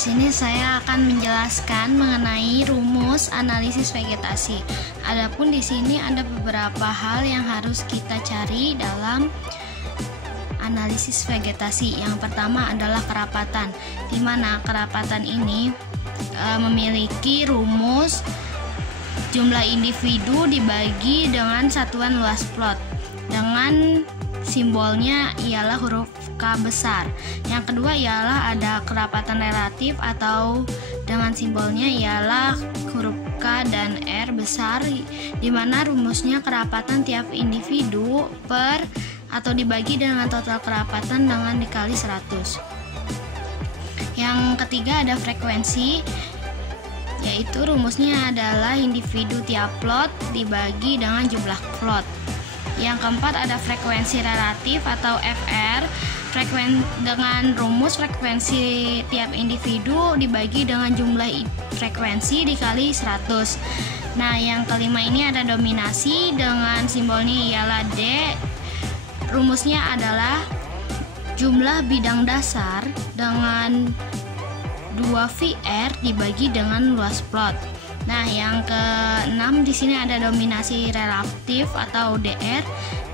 sini saya akan menjelaskan mengenai rumus analisis vegetasi. Adapun di sini ada beberapa hal yang harus kita cari dalam analisis vegetasi. Yang pertama adalah kerapatan, di mana kerapatan ini memiliki rumus jumlah individu dibagi dengan satuan luas plot dengan simbolnya ialah huruf K besar. Yang kedua ialah ada kerapatan relatif atau dengan simbolnya ialah huruf K dan R besar, di mana rumusnya kerapatan tiap individu per atau dibagi dengan total kerapatan dengan dikali 100. Yang ketiga ada frekuensi, yaitu rumusnya adalah individu tiap plot dibagi dengan jumlah plot. Yang keempat ada frekuensi relatif atau FR, dengan rumus frekuensi tiap individu dibagi dengan jumlah frekuensi dikali 100. Nah, yang kelima ini ada dominasi, dengan simbolnya ialah D. Rumusnya adalah jumlah bidang dasar dengan 2VR dibagi dengan luas plot. Nah, yang keenam di sini ada dominasi relatif atau DR,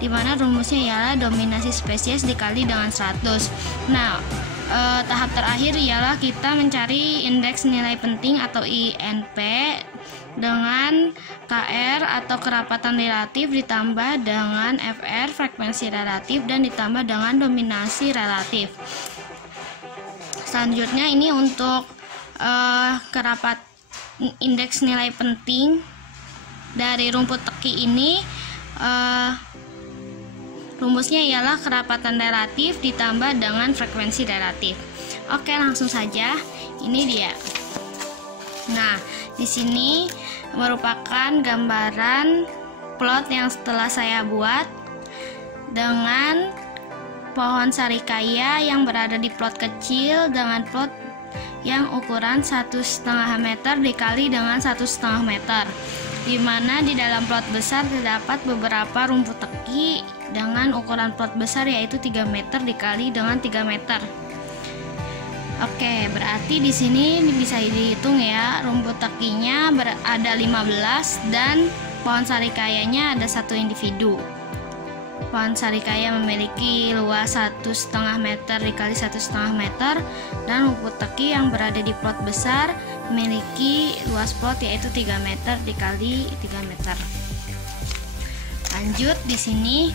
di mana rumusnya ialah dominasi spesies dikali dengan 100. Nah, tahap terakhir ialah kita mencari indeks nilai penting atau INP dengan KR atau kerapatan relatif ditambah dengan FR frekuensi relatif dan ditambah dengan dominasi relatif. Selanjutnya ini untuk indeks nilai penting dari rumput teki ini, rumusnya ialah kerapatan relatif ditambah dengan frekuensi relatif. Oke, langsung saja. Ini dia. Nah, di sini merupakan gambaran plot yang setelah saya buat dengan pohon sarikaya yang berada di plot kecil dengan plot yang ukuran 1,5 meter dikali dengan 1,5 meter, di mana di dalam plot besar terdapat beberapa rumput teki dengan ukuran plot besar yaitu 3 meter dikali dengan 3 meter. Oke, berarti di sini bisa dihitung ya, rumput tekinya ada 15 dan pohon sarikayanya ada 1 individu. Pohon sarikaya memiliki luas 1,5 meter dikali 1,5 meter, dan rumput teki yang berada di plot besar memiliki luas plot yaitu 3 meter dikali 3 meter. Lanjut, di sini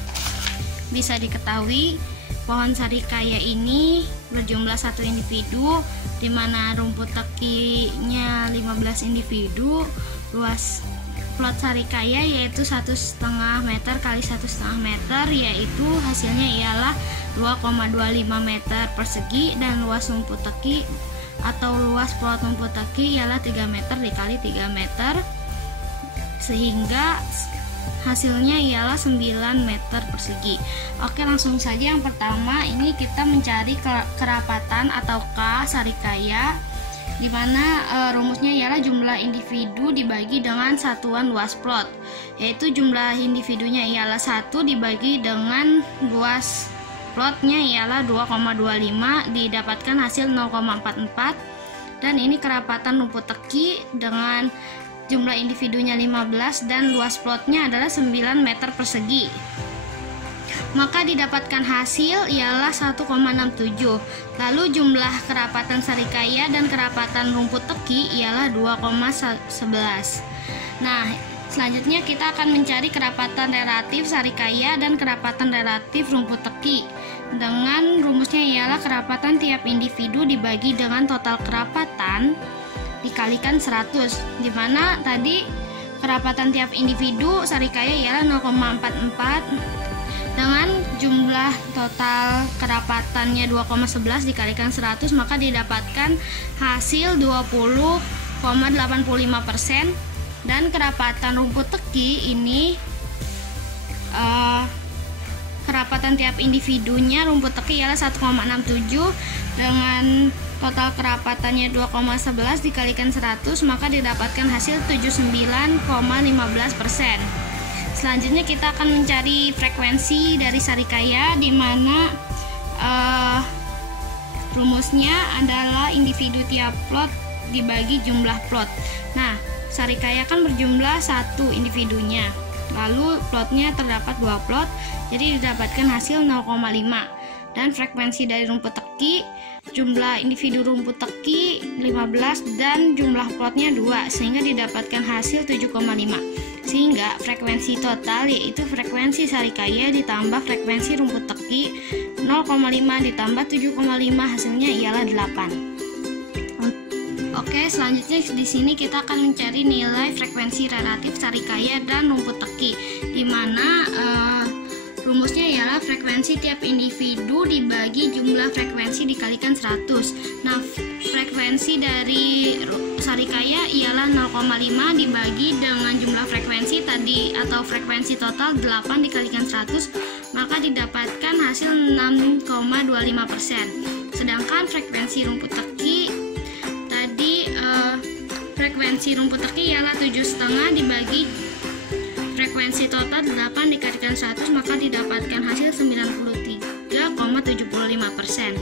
bisa diketahui pohon sarikaya ini berjumlah 1 individu, di mana rumput tekinya 15 individu, luas plot sarikaya yaitu 1,5 meter kali 1,5 meter, yaitu hasilnya ialah 2,25 meter persegi, dan luas rumput teki atau luas plot rumput teki ialah 3 meter dikali 3 meter, sehingga hasilnya ialah 9 meter persegi. Oke, langsung saja. Yang pertama ini kita mencari kerapatan atau K sarikaya, di mana rumusnya ialah jumlah individu dibagi dengan satuan luas plot, yaitu jumlah individunya ialah 1 dibagi dengan luas plotnya ialah 2,25, didapatkan hasil 0,44. Dan ini kerapatan rumput teki dengan jumlah individunya 15 dan luas plotnya adalah 9 meter persegi, maka didapatkan hasil ialah 1,67. Lalu jumlah kerapatan sarikaya dan kerapatan rumput teki ialah 2,11. Nah, selanjutnya kita akan mencari kerapatan relatif sarikaya dan kerapatan relatif rumput teki, dengan rumusnya ialah kerapatan tiap individu dibagi dengan total kerapatan dikalikan 100, di mana tadi kerapatan tiap individu sarikaya ialah 0,44, dengan jumlah total kerapatannya 2,11 dikalikan 100, maka didapatkan hasil 20,85%. Dan kerapatan rumput teki ini kerapatan tiap individunya rumput teki ialah 1,67, dengan total kerapatannya 2,11 dikalikan 100, maka didapatkan hasil 79,15%. Selanjutnya kita akan mencari frekuensi dari sarikaya, di mana Rumusnya adalah individu tiap plot dibagi jumlah plot. Nah, sarikaya kan berjumlah 1 individunya. Lalu plotnya terdapat 2 plot, jadi didapatkan hasil 0,5. Dan frekuensi dari rumput teki, jumlah individu rumput teki 15 dan jumlah plotnya 2, sehingga didapatkan hasil 7,5. Sehingga frekuensi total yaitu frekuensi sarikaya ditambah frekuensi rumput teki 0,5 ditambah 7,5, hasilnya ialah 8. Oke, selanjutnya di sini kita akan mencari nilai frekuensi relatif sarikaya dan rumput teki, di mana rumusnya ialah frekuensi tiap individu dibagi jumlah frekuensi dikalikan 100. Nah, frekuensi dari sarikaya ialah 0,5 dibagi dengan jumlah frekuensi tadi atau frekuensi total 8 dikalikan 100, maka didapatkan hasil 6,25%. Sedangkan frekuensi rumput teki tadi frekuensi rumput teki ialah 7,5 dibagi frekuensi total 8 dikalikan 100, maka didapatkan hasil 93,75%.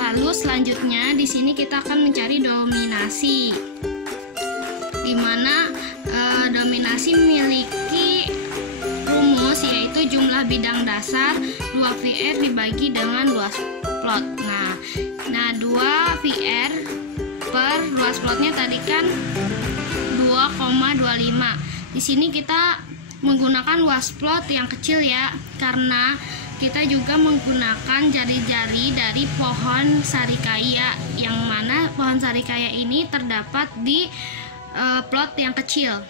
Lalu selanjutnya di sini kita akan mencari dominasi, di mana dominasi memiliki rumus yaitu jumlah bidang dasar 2VR dibagi dengan luas plot. Nah 2 VR per luas plotnya tadi kan 2,25. Di sini kita menggunakan luas plot yang kecil ya, karena kita juga menggunakan jari-jari dari pohon sarikaya, yang mana pohon sarikaya ini terdapat di plot yang kecil.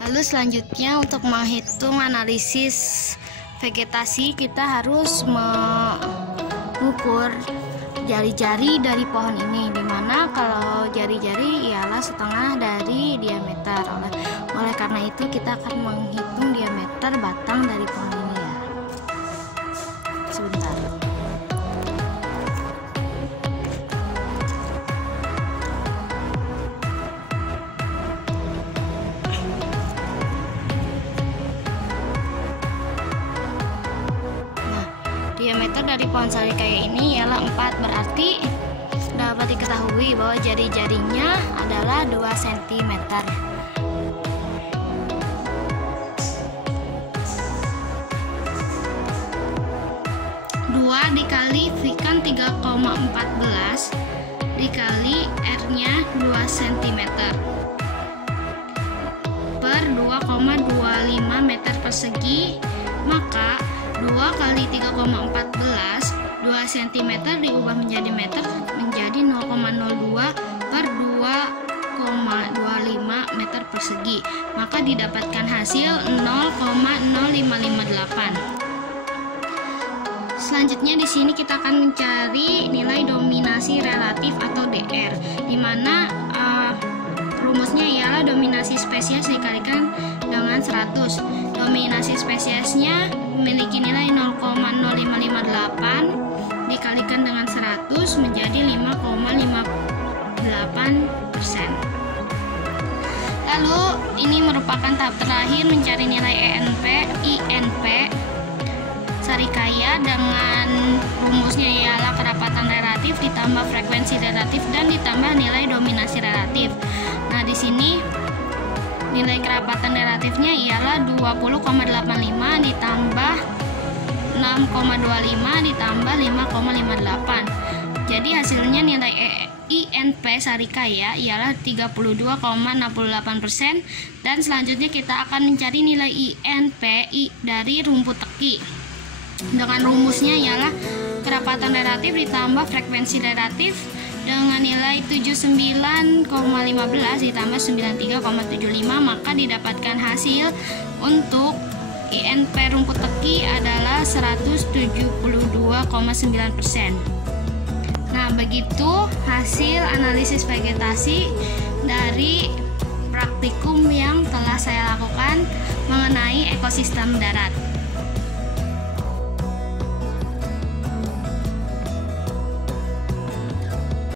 Lalu selanjutnya untuk menghitung analisis vegetasi, kita harus mengukur jari-jari dari pohon ini, dimana kalau jari-jari ialah setengah dari diameter. Oleh karena itu kita akan menghitung diameter batang dari pohon ini ya. Sebentar. Diameter dari pohon sarikaya ini ialah 4, berarti dapat diketahui bahwa jari-jarinya adalah 2 cm. Dikalikan 3,14 dikali R-nya 2 cm per 2,25 meter persegi, maka 2 kali 3,14 2 cm diubah menjadi meter menjadi 0,02 per 2,25 meter persegi, maka didapatkan hasil 0,0558. Selanjutnya di sini kita akan mencari nilai dominasi relatif atau DR, di mana rumusnya ialah dominasi spesies dikalikan dengan 100. Dominasi spesiesnya memiliki nilai 0,0558 dikalikan dengan 100 menjadi 5,58%. Lalu ini merupakan tahap terakhir mencari nilai INP sarikaya, dengan rumusnya ialah kerapatan relatif ditambah frekuensi relatif dan ditambah nilai dominasi relatif. Nah, di sini nilai kerapatan relatifnya ialah 20,85 ditambah 6,25 ditambah 5,58. Jadi hasilnya nilai INP sarikaya ialah 32,68%. Dan selanjutnya kita akan mencari nilai INP dari rumput teki. Dengan rumusnya ialah kerapatan relatif ditambah frekuensi relatif dengan nilai 79,15 ditambah 93,75, maka didapatkan hasil untuk INP rumput teki adalah 172,9%. Nah, begitu hasil analisis vegetasi dari praktikum yang telah saya lakukan mengenai ekosistem darat.